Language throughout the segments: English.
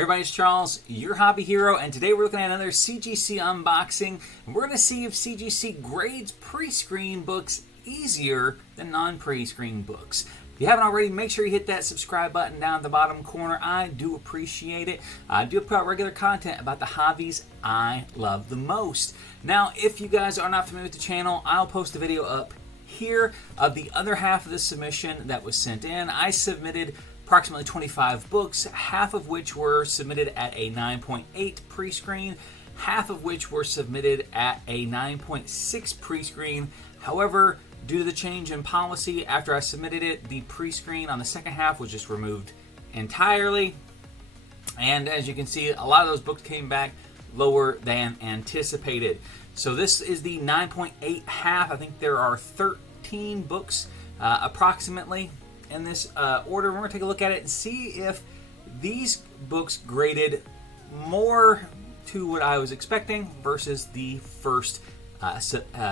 Everybody, it's Charles, your hobby hero, and today we're looking at another CGC unboxing, and we're going to see if CGC grades pre-screen books easier than non-pre-screen books. If you haven't already, make sure you hit that subscribe button down at the bottom corner. I do appreciate it. I do put out regular content about the hobbies I love the most. Now, if you guys are not familiar with the channel, I'll post a video up here of the other half of the submission that was sent in. I submitted approximately 25 books, half of which were submitted at a 9.8 pre-screen, half of which were submitted at a 9.6 pre-screen. However, due to the change in policy after I submitted it, the pre-screen on the second half was just removed entirely. And as you can see, a lot of those books came back lower than anticipated. So this is the 9.8 half. I think there are 13 books approximately in this order. We're going to take a look at it and see if these books graded more to what I was expecting versus the first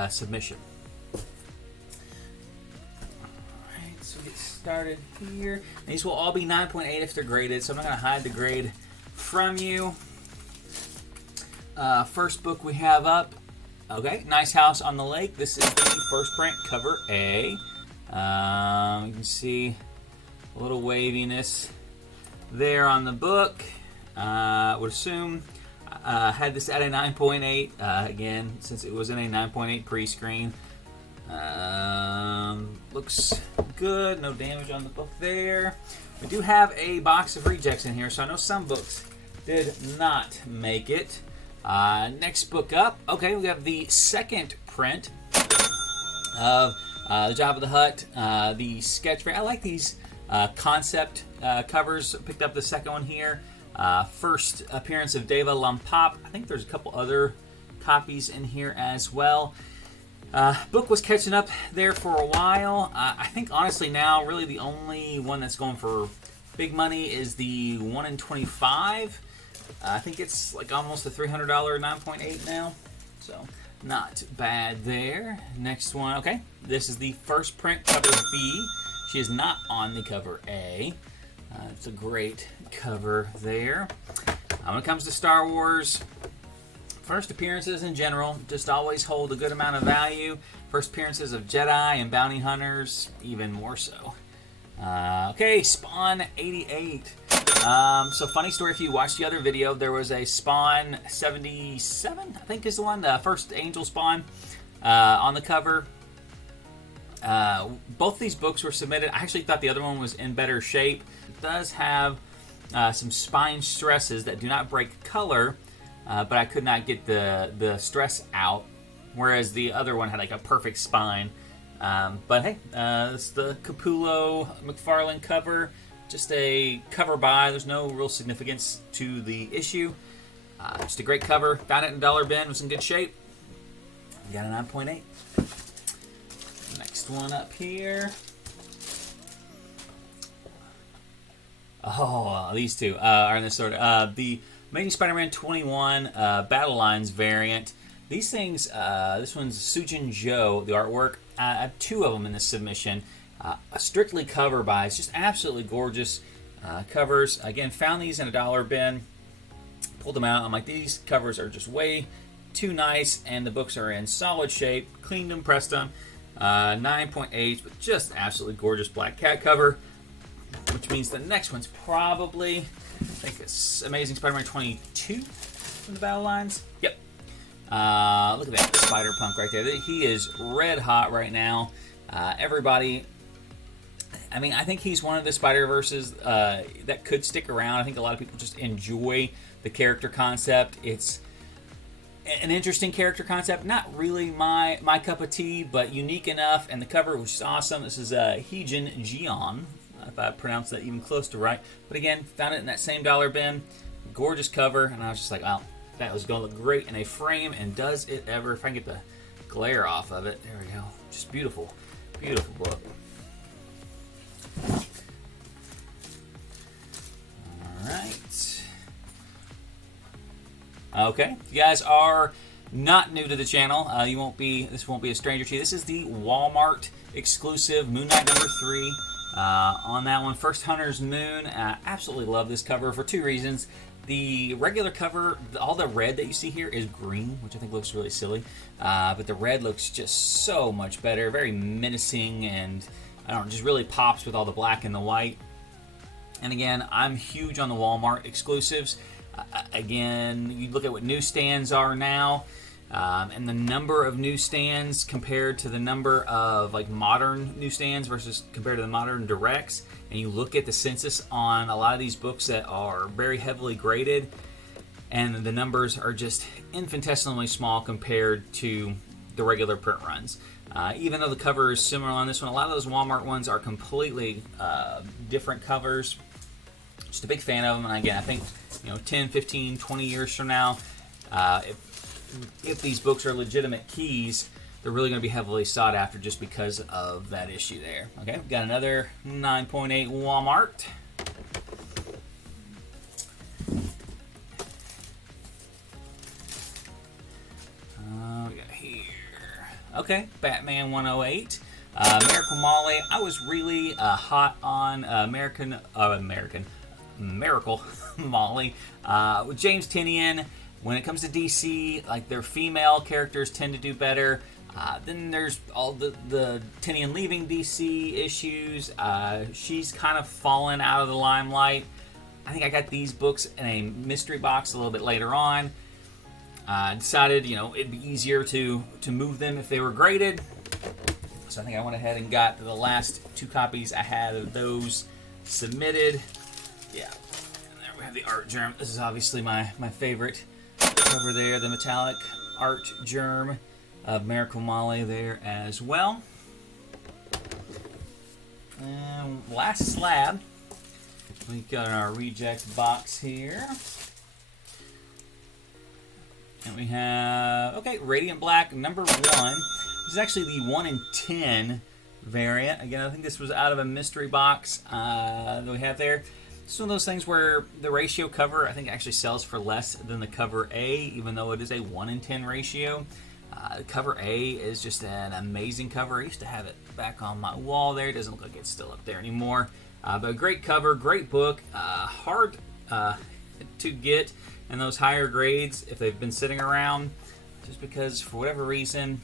submission. Alright, so get started here. These will all be 9.8 if they're graded, so I'm not going to hide the grade from you. First book we have up, okay, Nice House on the Lake. This is the first print, cover A. You can see a little waviness there on the book. Would assume had this at a 9.8 again, since it was in a 9.8 pre-screen. Looks good, no damage on the book there. We do have a box of rejects in here, so I know some books did not make it. Next book up, okay, we have the second print of the Job of the Hut, the sketch. I like these concept covers. Picked up the second one here. First appearance of Deva Lampop. I think there's a couple other copies in here as well. Book was catching up there for a while. I think honestly now really the only one that's going for big money is the 1 in 25. I think it's like almost a $300 9.8 now. So not bad there. Next one, okay. This is the first print, cover B. She is not on the cover A. It's a great cover there. When it comes to Star Wars, first appearances in general just always hold a good amount of value. First appearances of Jedi and Bounty Hunters, even more so. Okay, Spawn 88. So funny story, if you watched the other video, there was a Spawn 77, I think is the one, the first Angel Spawn on the cover. Both these books were submitted. I actually thought the other one was in better shape. It does have some spine stresses that do not break color, but I could not get the stress out, whereas the other one had like a perfect spine. But hey, it's the Capullo McFarlane cover. Just a cover by. There's no real significance to the issue. Just a great cover. Found it in dollar bin. It was in good shape. Got a 9.8. Next one up here. Oh, these two are in this order. The Amazing Spider-Man 21 Battle Lines variant. These things, this one's Sujin Joe, the artwork. I have two of them in this submission. Strictly cover buys, just absolutely gorgeous covers. Again, found these in a dollar bin, pulled them out. I'm like, these covers are just way too nice, and the books are in solid shape. Cleaned them, pressed them. 9.8, but just absolutely gorgeous Black Cat cover, which means the next one's probably, I think it's Amazing Spider-Man 22 from the Battle Lines. Yep. Look at that Spider-Punk right there. He is red hot right now. Everybody, I mean, I think he's one of the Spider-Verses that could stick around. I think a lot of people just enjoy the character concept. It's an interesting character concept. Not really my cup of tea, but unique enough. And the cover was just awesome. This is Heejin Jion, if I pronounced that even close to right. But again, found it in that same dollar bin. Gorgeous cover. And I was just like, wow, that was going to look great in a frame. And does it ever? If I can get the glare off of it. There we go. Just beautiful. Beautiful book. Alright. Okay. If you guys are not new to the channel, this won't be a stranger to you. This is the Walmart exclusive Moon Knight #3 on that one. First Hunter's Moon. Absolutely love this cover for two reasons. The regular cover, all the red that you see here is green, which I think looks really silly. But the red looks just so much better. Very menacing, and I don't know, just really pops with all the black and the white. And again, I'm huge on the Walmart exclusives. Again, you look at what newsstands are now, and the number of newsstands compared to the number of like modern newsstands versus compared to the modern directs, and you look at the census on a lot of these books that are very heavily graded, and the numbers are just infinitesimally small compared to the regular print runs. Even though the cover is similar on this one, a lot of those Walmart ones are completely different covers. Just a big fan of them, and again, I think 10, 15, 20 years from now, if these books are legitimate keys, they're really going to be heavily sought after just because of that issue there. Okay, we've got another 9.8 Walmart. We got here. Okay, Batman 108. Miracle Molly. I was really hot on Miracle Molly with James Tynion. When it comes to DC, like their female characters tend to do better. Then there's all the Tynion leaving DC issues. She's kind of fallen out of the limelight. I think I got these books in a mystery box a little bit later on. Decided, it'd be easier to move them if they were graded. So I think I went ahead and got the last two copies I had of those submitted. Yeah, and there we have the art germ. This is obviously my favorite cover there, the metallic art germ of Miracle Molly there as well. And last slab, we got our reject box here. And we have, Radiant Black number 1. This is actually the 1 in 10 variant. Again, I think this was out of a mystery box that we have there. It's one of those things where the ratio cover, I think, actually sells for less than the cover A, even though it is a 1 in 10 ratio. Cover A is just an amazing cover. I used to have it back on my wall there. It doesn't look like it's still up there anymore. But a great cover, great book, hard to get in those higher grades if they've been sitting around, just because for whatever reason,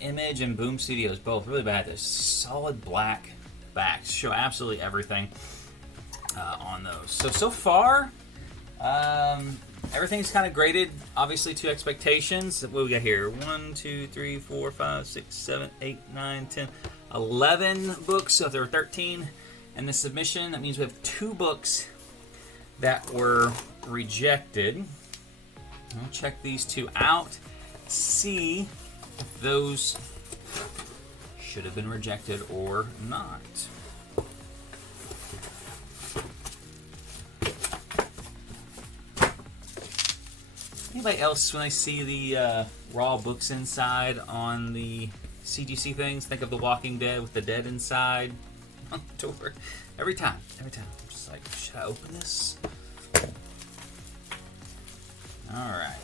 Image and Boom Studios both really bad. There's solid black backs, show absolutely everything on those. So far, everything's kind of graded, obviously, to expectations. What we got here? 1, 2, 3, 4, 5, 6, 7, 8, 9, 10, 11 books. So if there were 13 in the submission, that means we have 2 books that were rejected. I'll check these 2 out, see if those should have been rejected or not. Anybody else, when I see the raw books inside on the CGC things, think of The Walking Dead with the dead inside on the door? Every time. I'm just like, should I open this? Alright.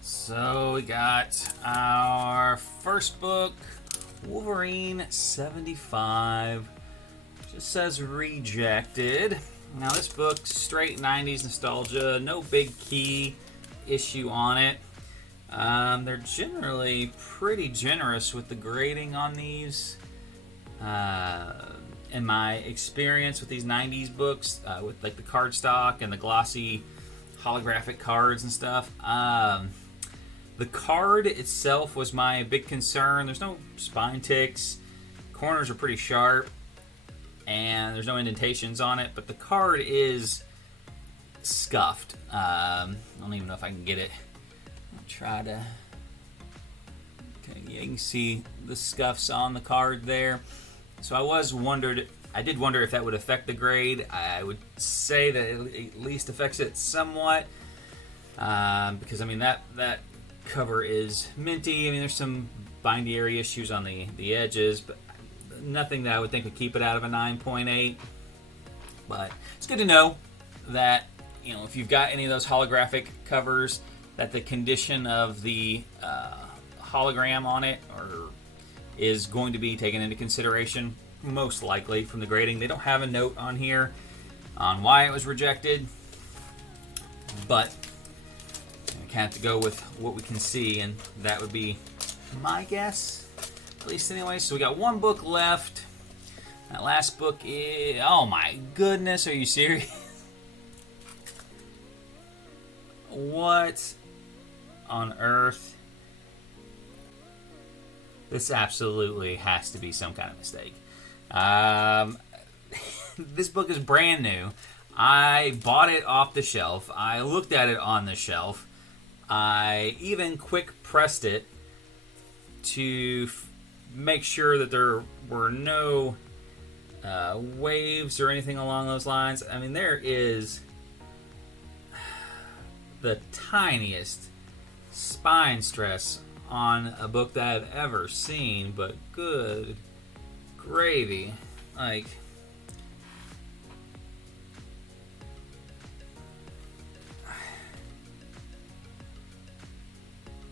So we got our first book, Wolverine 75. Just says rejected. Now this book, straight 90s nostalgia, no big key issue on it. They're generally pretty generous with the grading on these. In my experience with these 90s books, with like the cardstock and the glossy holographic cards and stuff, the card itself was my big concern. There's no spine ticks, corners are pretty sharp, and there's no indentations on it, but the card is scuffed. I don't even know if I can get it. I'll try to. Okay, yeah, you can see the scuffs on the card there. So I did wonder if that would affect the grade. I would say that it at least affects it somewhat, because I mean that cover is minty. I mean, there's some bindery issues on the edges, but nothing that I would think would keep it out of a 9.8. But it's good to know that, if you've got any of those holographic covers, that the condition of the hologram on it, or is going to be taken into consideration, most likely, from the grading. They don't have a note on here on why it was rejected, but we have to go with what we can see, and that would be my guess, at least anyway. So we got one book left. That last book is, oh my goodness, are you serious? What on earth? This absolutely has to be some kind of mistake. This book is brand new. I bought it off the shelf. I looked at it on the shelf. I even quick pressed it to make sure that there were no waves or anything along those lines. I mean, there is the tiniest spine stress on a book that I've ever seen, but good gravy. Like,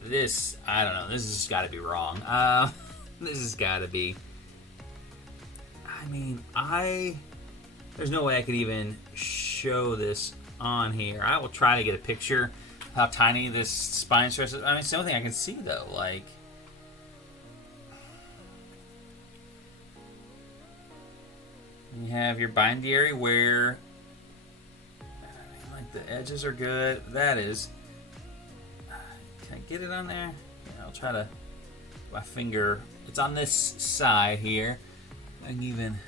this, I don't know, this has got to be wrong. This has got to be, I mean, there's no way I could even show this on here. I will try to get a picture of how tiny this spine stress is. I mean, it's the only thing I can see, though. Like, you have your bindery where, like, the edges are good. That is, can I get it on there? Yeah, I'll try to, my finger, it's on this side here. I can even,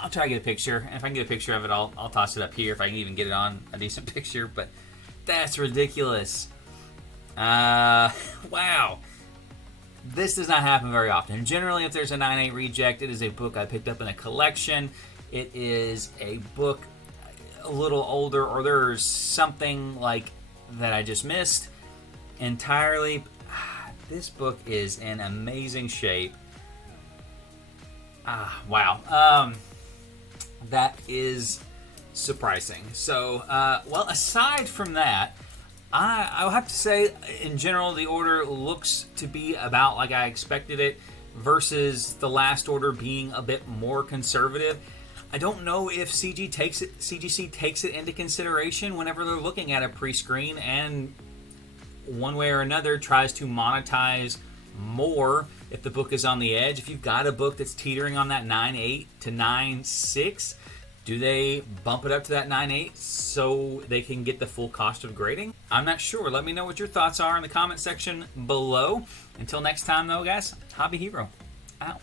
I'll try to get a picture, and if I can get a picture of it, I'll toss it up here if I can even get it on a decent picture, but that's ridiculous. Wow. This does not happen very often. Generally, if there's a 9.8 reject, it is a book I picked up in a collection. It is a book a little older, or there's something like that I just missed entirely. This book is in amazing shape. Wow. That is surprising. So, well, aside from that, I'll have to say, in general, the order looks to be about like I expected it, versus the last order being a bit more conservative. I don't know if CGC takes it into consideration whenever they're looking at a pre-screen, and one way or another tries to monetize more if the book is on the edge. If you've got a book that's teetering on that 9.8 to 9.6, do they bump it up to that 9.8 so they can get the full cost of grading? I'm not sure. Let me know what your thoughts are in the comment section below. Until next time, though, guys, Hobby Hero out.